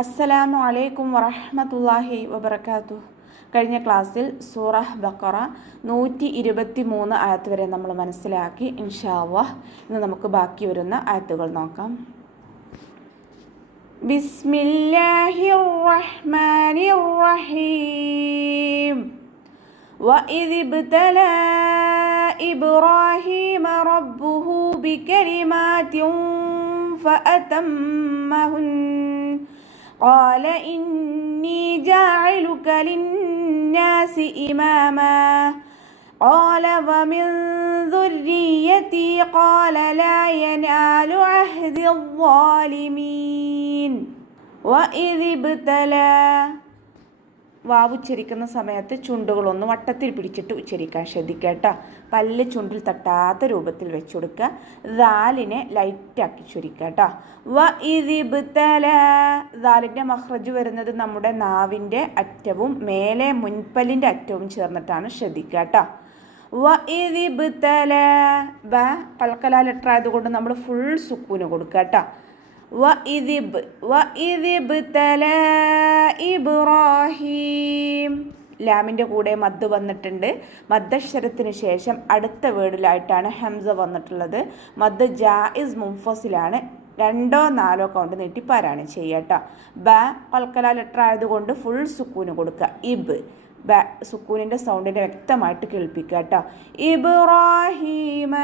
അസ്സലാമു അലൈക്കും വറഹ്മത്തുള്ളാഹി വബറകാതുഹു. കഴിഞ്ഞ ക്ലാസ്സിൽ സൂറഹ് ബഖറ 123 ആയത്ത് വരെ നമ്മൾ മനസ്സിലാക്കി. ഇൻഷാ അല്ലാഹ് ഇന്ന് നമുക്ക് ബാക്കി വരുന്ന ആയത്തുകൾ നോക്കാം. ബിസ്മില്ലാഹിർ റഹ്മാനിർ റഹീം. وَإِذِ ابْتَلَى إِبْرَاهِيمَ رَبُّهُ بِكَلِمَاتٍ فَأَتَمَّهُنَّ قال إني جاعلك للناس إماما قال ومن ذريتي قال لا ينال عهد الظالمين وإذ ابتلى. വാവ് ഉച്ചരിക്കുന്ന സമയത്ത് ചുണ്ടുകളൊന്ന് വട്ടത്തിൽ പിടിച്ചിട്ട് ഉച്ചരിക്കാൻ ശ്രദ്ധിക്കുക. പല്ല് ചുണ്ടിൽ തട്ടാത്ത രൂപത്തിൽ വെച്ചു കൊടുക്കുക. ദാലിനെ ലൈറ്റാക്കി ചുരിക്കുക. വ ഇദിബ്തല. ദാലിൻ്റെ മഖ്റജ് വരുന്നത് നമ്മുടെ നാവിൻ്റെ അറ്റവും മേലെ മുൻപല്ലിൻ്റെ അറ്റവും ചേർന്നിട്ടാണ്. ശ്രദ്ധിക്കുക. വ ഇദിബ്തല. ബ കൽക്കല ലെറ്റർ ആയതുകൊണ്ട് നമ്മൾ ഫുൾ സുക്കൂന് കൊടുക്കുക. വഇദിബ്തലാ ഇബ്രാഹീം. ലാമിൻ്റെ കൂടെ മദ് വന്നിട്ടുണ്ട്. മദ്ദക്ഷരത്തിന് ശേഷം അടുത്ത വേർഡിലായിട്ടാണ് ഹംസ വന്നിട്ടുള്ളത്. മദ് ജായിസ് മുൻഫസിലാണ്. 2 or 4 കൗണ്ട് നീട്ടി പാരായണം ചെയ്യട്ട. ബ കൽക്കല ലെറ്റർ ആയതുകൊണ്ട് ഫുൾ സുക്കൂന് കൊടുക്കുക. ഇബ് ബ സുക്കൂനിൻ്റെ സൗണ്ടിനെ വ്യക്തമായിട്ട് കേൾപ്പിക്കുക. ഇബ്രാഹീമ.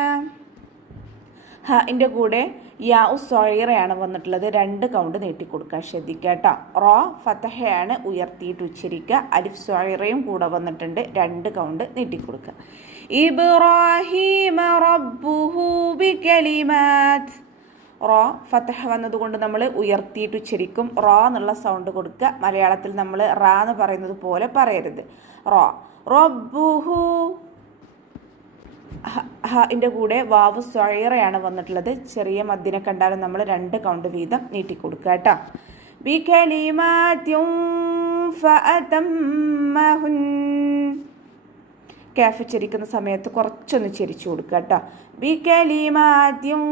ഹിൻ്റെ കൂടെ യാ സൊയറയാണ് വന്നിട്ടുള്ളത്. 2 കൗണ്ട് നീട്ടിക്കൊടുക്കുക. ശ്രദ്ധിക്കുക. റോ ഫതഹയാണ് ഉയർത്തിയിട്ട് ഉച്ചരിക്കുക. അലിഫ് സൊയറയും കൂടെ വന്നിട്ടുണ്ട്. 2 കൗണ്ട് നീട്ടിക്കൊടുക്കുക. ഇബ്രാഹീമ റബ്ബുഹു ബികലിമാത്ത്. റോ ഫതഹ വന്നതുകൊണ്ട് നമ്മൾ ഉയർത്തിയിട്ട് ഉച്ചരിക്കും. റോ എന്നുള്ള സൗണ്ട് കൊടുക്കുക. മലയാളത്തിൽ നമ്മൾ റാ എന്ന് പറയുന്നത് പോലെ പറയരുത്. റോ റബ്ബുഹു. ഹിൻ്റെ കൂടെ വാവ് സൊയറയാണ് വന്നിട്ടുള്ളത്. ചെറിയ മദ്ദിനെ കണ്ടാലും നമ്മൾ 2 കൗണ്ട് വീതം നീട്ടിക്കൊടുക്കുക. ബികലിമാത്തിൻ ഫഅതമ്മഹുൻ. കാഫ് ചരിക്കുന്ന സമയത്ത് കുറച്ചൊന്ന് ചരിച്ചു കൊടുക്കുക. ബികലിമാത്തിൻ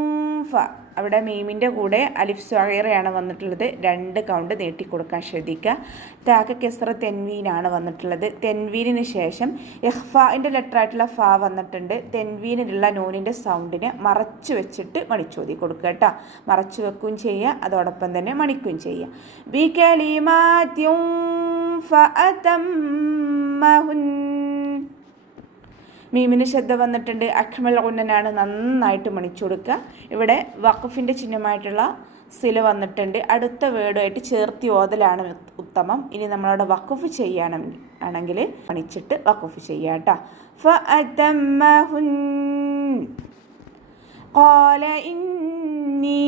ഫ. അവിടെ മീമിൻ്റെ കൂടെ അലിഫ് സൊയറയാണ് വന്നിട്ടുള്ളത്. 2 കൗണ്ട് നീട്ടിക്കൊടുക്കാൻ ശ്രദ്ധിക്കുക. താക്ക് കെസ്റ തെൻവീനാണ് വന്നിട്ടുള്ളത്. തെൻവീനിന് ശേഷം ഇഖ്ഫാഇൻ്റെ ലെറ്ററായിട്ടുള്ള ഫ വന്നിട്ടുണ്ട്. തെൻവീനിലുള്ള നൂനിൻ്റെ സൗണ്ടിനെ മറച്ചു വെച്ചിട്ട് മണിച്ചോതി കൊടുക്കുക. മറച്ചു വെക്കുകയും ചെയ്യുക, അതോടൊപ്പം തന്നെ മണിക്കുകയും ചെയ്യുക. ബികലിമാത്തിൻ ഫഅതമ്മഹുൻ. മീമിന് ശബ്ദം വന്നിട്ടുണ്ട്. അഖ്മൽ ഉന്നനാണ്. നന്നായിട്ട് മണിച്ചു കൊടുക്കുക. ഇവിടെ വഖഫിൻ്റെ ചിഹ്നമായിട്ടുള്ള സില വന്നിട്ടുണ്ട്. അടുത്ത വേർഡുമായിട്ട് ചേർത്തി ഓതലാണ് ഉത്തമം. ഇനി നമ്മളവിടെ വഖഫ് ആണെങ്കിൽ മണിച്ചിട്ട് വഖഫ് ചെയ്യാം. ഫഅതമ്മഹുൻ ഖാല ഇന്നി.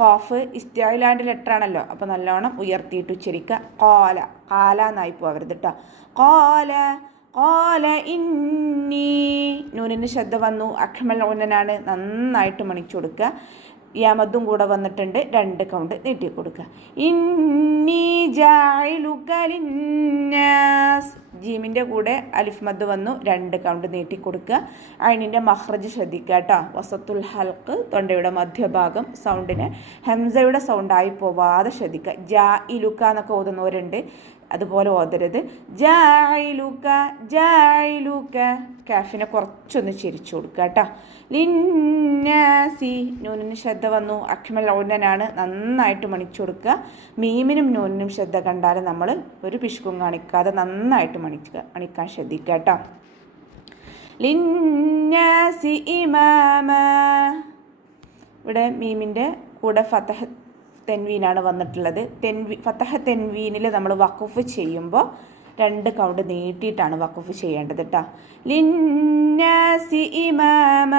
ഖാഫ് ഇസ്തിഅലാൻ്റെ ലെറ്റർ ആണല്ലോ, അപ്പോൾ നല്ലോണം ഉയർത്തിയിട്ട് ഉച്ചരിക്കുക. ഖാല ഖാല എന്നായി പോവരുത്. ഖാല ഖാല ഇന്നി. നൂനിന് ശബ്ദ വന്നു. അഖ്മൽ ഉന്നനാണ്. നന്നായിട്ട് മണിച്ചു കൊടുക്കുക. യാമദ്ദും കൂടെ വന്നിട്ടുണ്ട്. 2 കൗണ്ട് നീട്ടി കൊടുക്കുക. ഇന്നി ജാഇലുക ലിന്നാസ്. ജീമിൻ്റെ കൂടെ അലിഫ് മദ് വന്നു. 2 കൗണ്ട് നീട്ടി കൊടുക്കുക. ഐനിൻ്റെ മഖ്റജ് ശ്രദ്ധിക്കുക. വസത്തുൽ ഹൽക്ക് തൊണ്ടയുടെ മധ്യഭാഗം സൗണ്ടിന് ഹംസയുടെ സൗണ്ടായി പോവാതെ ശ്രദ്ധിക്കുക. ജാഇലുക എന്നൊക്കെ ഓതുന്നവരുണ്ട്, അതുപോലെ ഓതരുത്. ജാഇലുക ജാഇലുക. കാഫിനെ കുറച്ചൊന്ന് ചിരിച്ചു കൊടുക്കുക. ലിന്നാസി. നൂനിന് ശ്രദ്ധ വന്നു. അഖ്മൽ ഔനനാണ്. നന്നായിട്ട് മണിച്ചു കൊടുക്കുക. മീമിനും നൂനിനും ശ്രദ്ധ കണ്ടാൽ നമ്മൾ ഒരു പിശുക്കും കാണിക്കാതെ നന്നായിട്ട് മണിക്കാൻ ശ്രദ്ധിക്കുക. ലിന്നാസി ഇമാമ. ഇവിടെ മീമിൻ്റെ കൂടെ ഫതഹ തെൻവീനാണ് വന്നിട്ടുള്ളത്. ഫതഹ തെൻവീനിൽ നമ്മൾ വഖഫ് ചെയ്യുമ്പോൾ 2 കൗണ്ട് നീട്ടിയിട്ടാണ് വഖഫ് ചെയ്യേണ്ടത്. ലിന്നാസി ഇമാമ.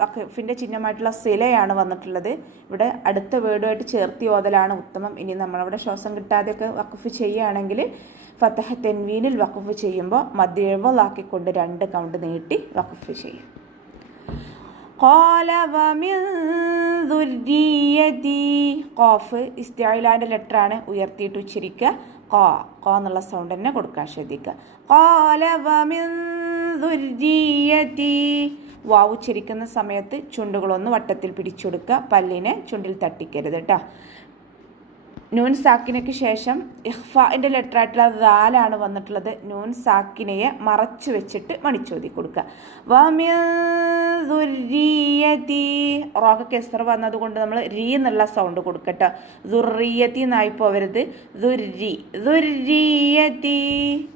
വഖഫിൻ്റെ ചിഹ്നമായിട്ടുള്ള സിലയാണ് വന്നിട്ടുള്ളത്. ഇവിടെ അടുത്ത വേർഡുമായിട്ട് ചേർത്തി ഓതലാണ് ഉത്തമം. ഇനി നമ്മളവിടെ ശ്വാസം കിട്ടാതെയൊക്കെ വഖഫ് ചെയ്യുകയാണെങ്കിൽ ഫതഹ തെൻവീനിൽ വഖഫ് ചെയ്യുമ്പോൾ മദ്യവലാക്കിക്കൊണ്ട് 2 കൗണ്ട് നീട്ടി വഖഫ് ചെയ്യും. ഖാല വമിൻ ദുർരിയതി. ഖാഫ് ഇസ്തിഅലാൻ്റെ ലെറ്ററാണ്. ഉയർത്തിയിട്ട് ഉച്ചരിക്കുക. ഖ എന്നുള്ള സൗണ്ട് തന്നെ കൊടുക്കാൻ ശ്രദ്ധിക്കുക. ഖാല വമിൻ ദുർരിയതി. വാവ് ഉച്ചരിക്കുന്ന സമയത്ത് ചുണ്ടുകളൊന്ന് വട്ടത്തിൽ പിടിച്ചെടുക്കുക. പല്ലിനെ ചുണ്ടിൽ തട്ടിക്കരുത്. നൂൻ സാക്കിനയ്ക്ക് ശേഷം ഇഖ്ഫാൻ്റെ ലെറ്റർ ആയിട്ടുള്ള ദാലാണ് വന്നിട്ടുള്ളത്. നൂൻ സാക്കിനയെ മറച്ച് വെച്ചിട്ട് മണിച്ചോതി കൊടുക്കുക. വമിൻ ദുർരിയതി, റോക്ക് കെസ്ർ വന്നതുകൊണ്ട് നമ്മൾ രീ എന്നുള്ള സൗണ്ട് കൊടുക്കട്ടോ. ദുർരിയതി എന്നായി പോവരുത്. ദുർരിയതി.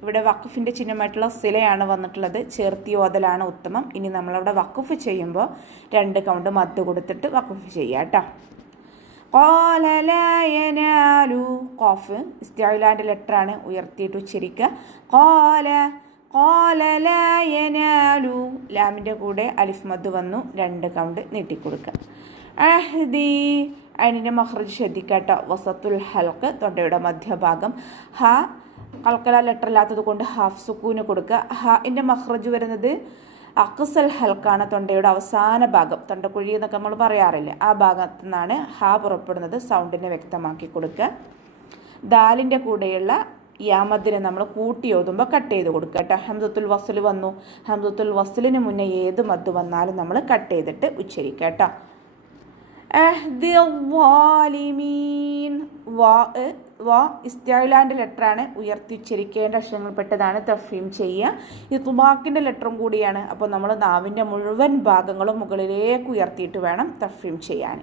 ഇവിടെ വഖഫിൻ്റെ ചിഹ്നമായിട്ടുള്ള സിലയാണ് വന്നിട്ടുള്ളത്. ചേർത്തി ഓതലാണ് ഉത്തമം. ഇനി നമ്മളവിടെ വഖഫ് ചെയ്യുമ്പോൾ 2 കൗണ്ട് മദ് കൊടുത്തിട്ട് വഖഫ് ചെയ്യുക കേട്ടോ. ഖാല ലാ യനാലു, ഖാഫ് ഇസ്തിഅലാൻ്റെ ലെറ്ററാണ്, ഉയർത്തിയിട്ട് ഉച്ചരിക്കുക. ഖാല ലാ യനാലു, ലാമിൻ്റെ കൂടെ അലിഫ് മദ് വന്നു, 2 കൗണ്ട് നീട്ടിക്കൊടുക്കുക. അഹ്ദി, അതിൻ്റെ മഖ്റജ് ശ്രദ്ധിക്കാട്ടോ. വസത്തുൽ ഹൽക്ക്, തൊണ്ടയുടെ മധ്യഭാഗം. ഹ കൽക്കല ലെറ്റർ ഇല്ലാത്തത് കൊണ്ട് ഹാഫ് സുക്കൂന് കൊടുക്കുക. ഹാൻ്റെ മഖ്റജ് വരുന്നത് അക്സൽ ഹൽക്കാണ്, തൊണ്ടയുടെ അവസാന ഭാഗം. തൊണ്ടക്കുഴി എന്നൊക്കെ നമ്മൾ പറയാറില്ലേ, ആ ഭാഗത്തു നിന്നാണ് ഹ പുറപ്പെടുന്നത്. സൗണ്ടിനെ വ്യക്തമാക്കി കൊടുക്കുക. ദാലിൻ്റെ കൂടെയുള്ള യാമദിനെ നമ്മൾ കൂട്ടി ഓതുമ്പോൾ കട്ട് ചെയ്ത് കൊടുക്കുക കേട്ടോ. ഹംസത്തുൽ വസ്ൽ വന്നു, ഹംസത്തുൽ വസ്ലിന് മുന്നേ ഏത് മദ് വന്നാലും നമ്മൾ കട്ട് ചെയ്തിട്ട് ഉച്ചരിക്കുക കേട്ടോ. വാ ഇസ്തിഅലാൻ്റെ ലെറ്ററാണ്, ഉയർത്തി ഉച്ചരിക്കേണ്ട അക്ഷരങ്ങൾപ്പെട്ടതാണ്. തഫ്ഹീം ചെയ്യുക. ഇത്ബാഖിൻ്റെ ലെറ്ററും കൂടിയാണ്. അപ്പോൾ നമ്മൾ നാവിൻ്റെ മുഴുവൻ ഭാഗങ്ങളും മുകളിലേക്ക് ഉയർത്തിയിട്ട് വേണം തഫ്ഹീം ചെയ്യാൻ.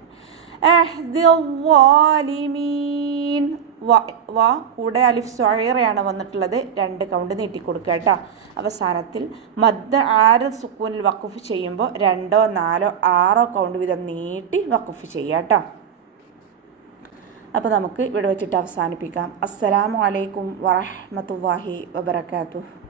വാ കൂടെ അലിഫ് സ്വൈറയാണ് വന്നിട്ടുള്ളത്. 2 കൗണ്ട് നീട്ടിക്കൊടുക്കുക കേട്ടോ. അവസാനത്തിൽ മദ് 6 സുക്കൂനിൽ വഖഫ് ചെയ്യുമ്പോൾ 2, 4, 6 കൗണ്ട് വീതം നീട്ടി വഖഫ് ചെയ്യുക കേട്ടോ. അപ്പോൾ നമുക്ക് ഇവിടെ വെച്ചിട്ട് അവസാനിപ്പിക്കാം. അസ്സലാമു അലൈക്കും വറഹ്മത്തുള്ളാഹി വബറകാതുഹു.